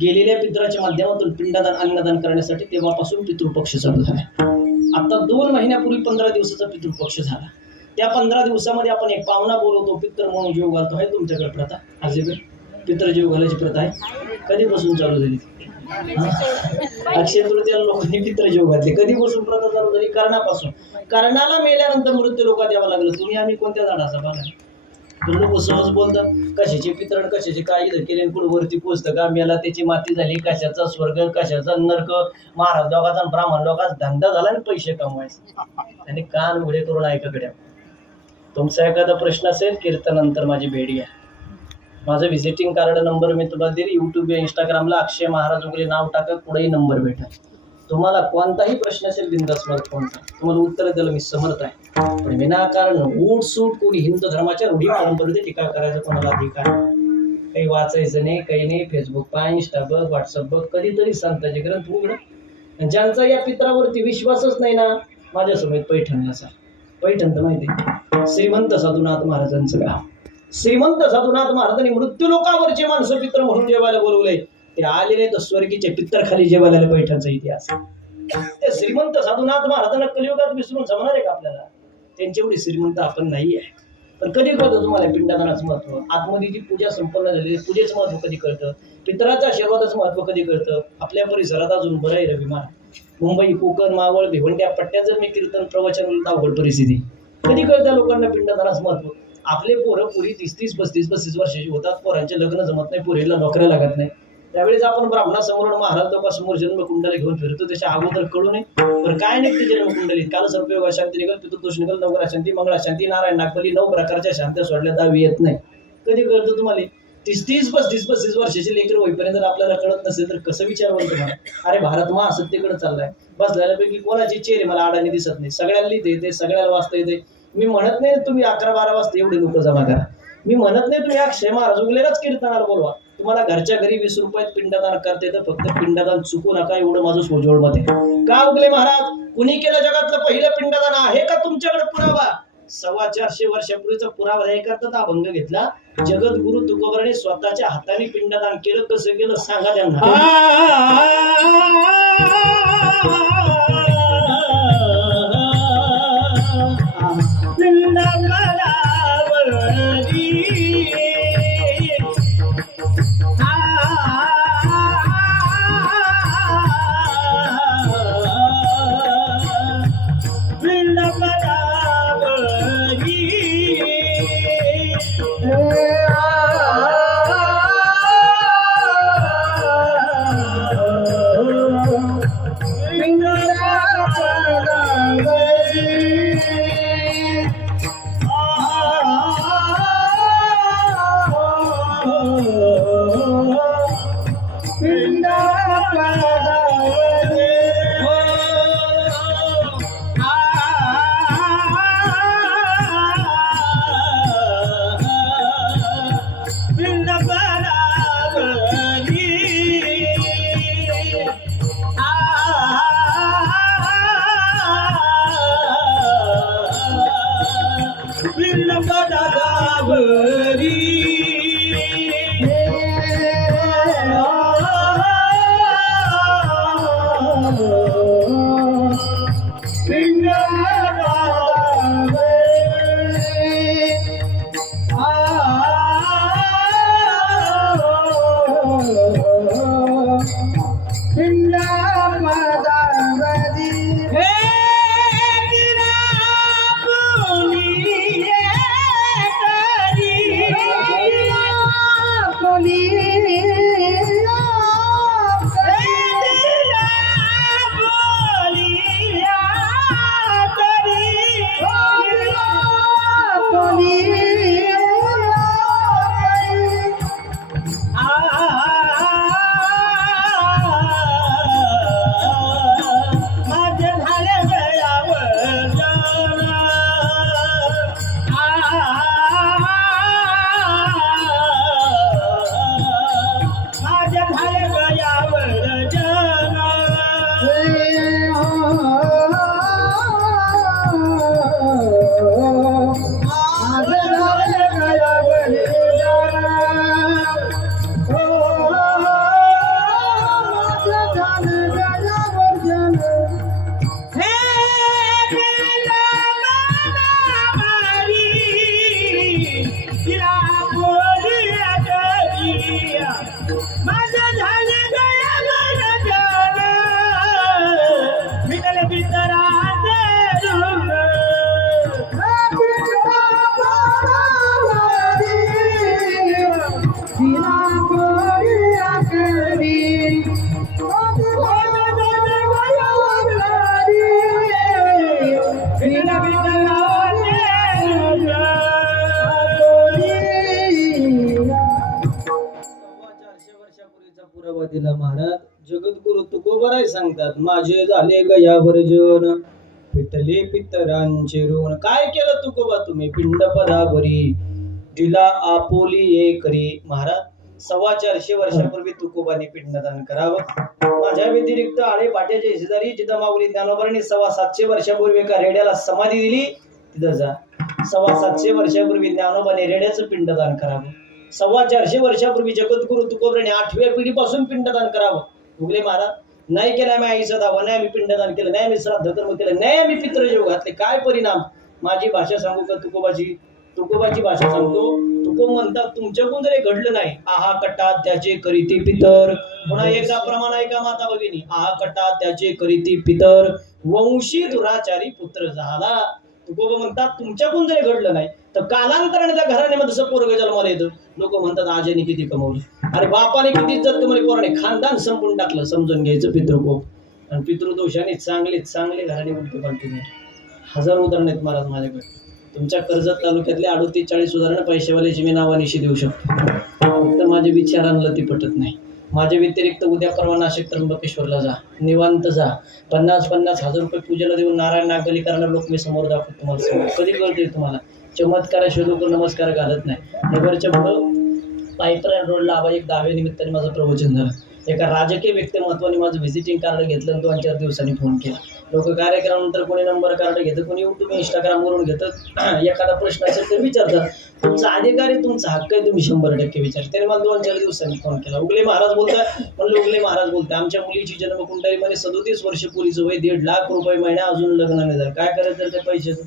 गेलेल्या पितराच्या माध्यमातून पिंडदान अन्नदान करण्यासाठी तेव्हापासून पितृपक्ष चालू झाला. आता 2 महिन्यापूर्वी 15 दिवसाचा पितृपक्ष झाला. त्या 15 दिवसामध्ये आपण एक पाहुणा बोलवतो, पित्र म्हणून जीव घालतो. आहे तुमच्याकडे प्रथा? अजून पित्र जीव घालायची प्रथा आहे? कधीपासून चालू झाली? अक्षय तृतीयाला लोकांनी पित्र जीव घातले. कधीपासून प्रथा चालू झाली? कर्णापासून. कर्णाला मेल्यानंतर मृत्यू लोकात यावं लागलं. तुम्ही आम्ही कोणत्या झाडाचा बघा, लोक सहज बोलतात कशाचे पितरण कशाचे काय इथं केले पुढे वरती पोचतं का मेला त्याची माती झाली कशाचा स्वर्ग कशाचा नरक महाराज लोकांचा आणि ब्राह्मण लोकांचा धंदा झाला आणि पैसे कमवायचे आणि कान उघडे करून ऐकाकडे तुमचा एखादा प्रश्न असेल कीर्तनानंतर माझी भेट घ्या माझं व्हिजिटिंग कार्ड नंबर मी तुम्हाला दिली युट्यूब या इंस्टाग्रामला अक्षय महाराज वगैरे नाव टाका पुढेही नंबर भेटेल तुम्हाला कोणताही प्रश्न असेल बिंदास मला फोन करा तुम्हाला उत्तर द्यायला मी समर्थ आहे पण विनाकारण उठसूट कोणी हिंदू धर्माच्या रूढी परंपरेचे टीका करायचं कोणाला अधिकार काही वाचायचं नाही काही नाही फेसबुक पहा इंस्टा बघ व्हॉट्सअप बघ कधीतरी संतांचे ग्रंथ उघड ज्यांचा या पित्रावरती विश्वासच नाही ना माझ्यासमोर पैठणला पैठण तर माहिती श्रीमंत साधुनाथ महाराजांचं गाव श्रीमंत साधुनाथ महाराजांनी मृत्यू लोकावरचे माणसं पित्र म्हणून जेवायला बोलवले ते आलेले तर स्वर्गीचे पित्तर खाली जेवायला पैठणचा इतिहास ते श्रीमंत साधुनाथ महाराजांना कलियुगात विसरून जमणार आहे का आपल्याला त्यांची एवढी श्रीमंत आपण नाही आहे पण कधी कळतं तुम्हाला पिंडदानाचं महत्व आतमध्ये जी पूजा संपन्न झाली पूजेचं महत्व कधी कळतं पितराच्या आशीर्वादाचं महत्व कधी कळतं आपल्या परिसरात अजून बरं आहे रवी महाराज मुंबई कोकण मावळ भिवंड्या पट्ट्यात जर मी कीर्तन प्रवचन अवघड परिस्थिती कधी कळतं लोकांना पिंडदानाचं महत्व आपले पोरं पुरी 30-30 35-35 वर्षाची होतात पोरांचे लग्न जमत नाही पोरीला नोकऱ्या लागत नाही त्यावेळेस आपण ब्राह्मणासमोर महाराज लोकांसमोर जन्मकुंडली घेऊन फिरतो त्याच्या अगोदर कळू नये पण काय निघते जन्मकुंडलीत काल सर्पयोग शांती निघाल पितृदोष निघाल नवग्रह शांती मंगळा शांती नारायण नागबली 9 प्रकारच्या शांत्या सोडल्या दावी येत नाही कधी कळतं तुम्हाला 30-35 वर्षाचे लेकर होईपर्यंत आपल्याला कळत नसेल तर कसं विचारवं तुम्हाला अरे भारत महासत्तेकडे चाललाय बसल्यापैकी कोणाची चेहरे मला अडाणी दिसत नाही सगळ्याला लिहिता येते सगळ्याला वाचता येते मी म्हणत नाही तुम्ही 11-12 वाजता एवढे लोक जमा करा मी म्हणत नाही तुम्ही अक्षय महाराज उगलेलाच कीर्तनाला बोलवा तुम्हाला घरच्या घरी 20 रुपयात पिंडदान करते तर फक्त पिंडदान चुकू नका एवढं माझं सोजवळ मध्ये का उगले महाराज कुणी केलं जगातलं पहिलं पिंडदान आहे का तुमच्याकडे पुरावा 450 वर्षापूर्वीचा पुरावा हे करतात अभंग घेतला जगद्गुरु तुकोबराने स्वतःच्या हाताने पिंडदान केलं कसं केलं सांगा त्यांना जगद्गुरु तुकोबराय सांगतात, माझे झाले गया वर्जन पितले पितरांचे ऋण. काय केलं तुकोबा तुम्ही? पिंड परावरी दिला आपोली एकरी. महाराज 450 वर्षापूर्वी तुकोबाने पिंडदान करावं. माझ्या व्यतिरिक्त आळे पाट्याचे शेजारी जिथं माऊली ज्ञानोबांनी 750 वर्षापूर्वी एका रेड्याला समाधी दिली, तिथं जा. 750 वर्षापूर्वी ज्ञानोबाने रेड्याचं पिंडदान करावं. 450 वर्षापूर्वी जगद्गुरु तुकोबराने 8व्या पिढीपासून पिंडदान करावं. उगले महाराज नाही केलं, आम्ही आईचा दावा नाही, आम्ही पिंडदान केलं नाही, आम्ही श्राद्ध कर्म केलं नाही, आम्ही पितृजेव घातले. काय परिणाम? माझी भाषा सांगू का तुकोबाची भाषा सांगतो. तुकोब म्हणतात, तुमच्याकडून जर हे घडलं नाही, आहा कटा त्याचे करीती पितर. पुन्हा एकदा प्रमाण ऐका माता भगिनी, आहा कटा त्याचे करीती पितर, वंशी दुराचारी पुत्र झाला. तुकोबा म्हणतात, तुमच्याकडून जर हे घडलं नाही तर कालांतराने त्या घराण्यामध्ये जसं पोरग जन्माला येतं. लोक म्हणतात आजीने किती कमवलं, अरे बापाने किती इज्जत कमवली, पोराने खानदान संपून टाकलं. समजून घ्यायचं पितृकोप. आणि पितृदोषाने चांगले घराणे उलटे पालटे झाले. 1000 उदाहरण आहेत महाराज माझ्याकडे. तुमच्या कर्जत तालुक्यातले 38-40 उदाहरणं पैशावाल्याची मी नावानिशी देऊ शकतो. फक्त माझ्या विचारांना ती पटत नाही. माझ्या व्यतिरिक्त उद्या परवा नाशिक त्र्यंबकेश्वरला जा, निवांत जा. 50-50 हजार रुपये पूजेला देऊन नारायण नागबली करणार लोक मी समोर दाखवतो तुम्हाला. समोर कधी कळते तुम्हाला? चमत्काराशिवाय लोक नमस्कार घालत नाही. नगरच्या पुढं पाईपलाईन रोडला आबा एक 10व्या निमित्ताने माझं प्रवचन झालं. एका राजकीय व्यक्तिमत्वाने माझं व्हिजिटिंग कार्ड घेतलं आणि 2-4 दिवसांनी फोन केला. लोक कार्यक्रमानंतर कोणी नंबर कार्ड घेतं, कोणी युट्यूब इंस्टाग्रामवरून घेतं. एखादा प्रश्न असेल तर विचारतात. तुमचा अधिकार आहे, तुमचा हक्क आहे, तुम्ही 100% विचार. त्याने मला 2-4 दिवसांनी फोन केला. उगले महाराज बोलतात. म्हणलं उगले महाराज बोलतात, आमच्या मुलीची जन्मकुंडली मध्ये 37 वर्ष पुरीचं वय, 1.5 लाख रुपये महिना, अजून लग्न नाही झालं. काय करायचं त्या पैशाचं?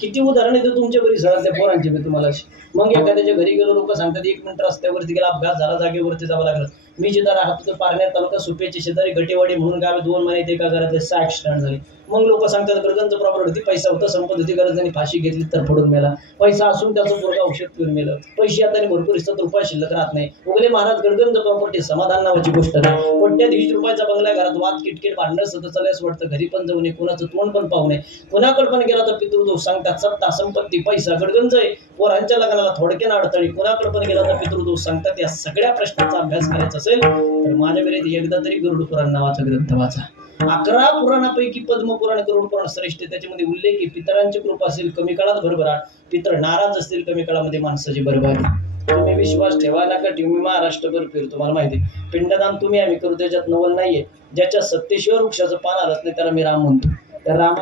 किती उदाहरण येतं तुमच्या घरी सगळ्या त्या पोरांचे मी तुम्हाला. मग एखाद्याच्या घरी गेलो, लोक सांगतात 1 मिनिट रस्त्यावरती गेला, अपघात झाला, जागेवरती जावं लागलं. मी जिथं राहतो पारनेर तालुका सुप्याची शेजारी गटेवाडी म्हणून गावी 2 महिन्यात एका घरातले 6 ऍक्सिडेंट झाले. मग लोक सांगतात गरजांचं प्रॉब्लेम होती, पैसा होता, संपत होती, गरजांनी फाशी घेतली तर फोडून मेला. पैसा असून त्याचं पोरगा औषध पिऊन मेलं. पैसे आता भरपूर असतात, रुपया शिल्लक राहत नाही. उगले महाराज गरगंज प्रॉपर्टी समाधान नावाची गोष्ट नाही. कोणत्यात 20 रुपयाचा बंगला, घरात वाद किटकिट भांडणं सतत चालल्यास वाटतं. घरी पण जाऊ नये, कोणाचं तोंड पण पाहू नये. कोणाकडे पण गेला तर पितृदोष सांगतात. सत्ता संपत्ती पैसा गडगंज आहे. पोरांच्या लग्नाला थोडक्यानं अडथळी. कोणाकडे पण गेला तर पितृदोष सांगतात. या सगळ्या प्रश्नाचा अभ्यास करायचा असेल तर माझ्या वेळेत एकदा तरी गरुड पुराण नावाचा ग्रंथ वाचा. 11 पुराणापैकी पद्मपुराण गरुड पुराण श्रेष्ठ. त्याच्यामध्ये उल्लेख आहे, पितरांची कृपा असेल कमी काळात भरभराट, पितर नाराज असतील कमी काळामध्ये माणसाची बरबादी. तुम्ही विश्वास ठेवा नका ठेवू, मी महाराष्ट्रभर फिरतो, तुम्हाला माहिती आहे. पिंडदान तुम्ही आम्ही करू, त्याच्यात नवल नाहीये. ज्याच्या सत्तेशिवाय वृक्षाचं पान आलत नाही त्याला मी राम म्हणतो. त्या राम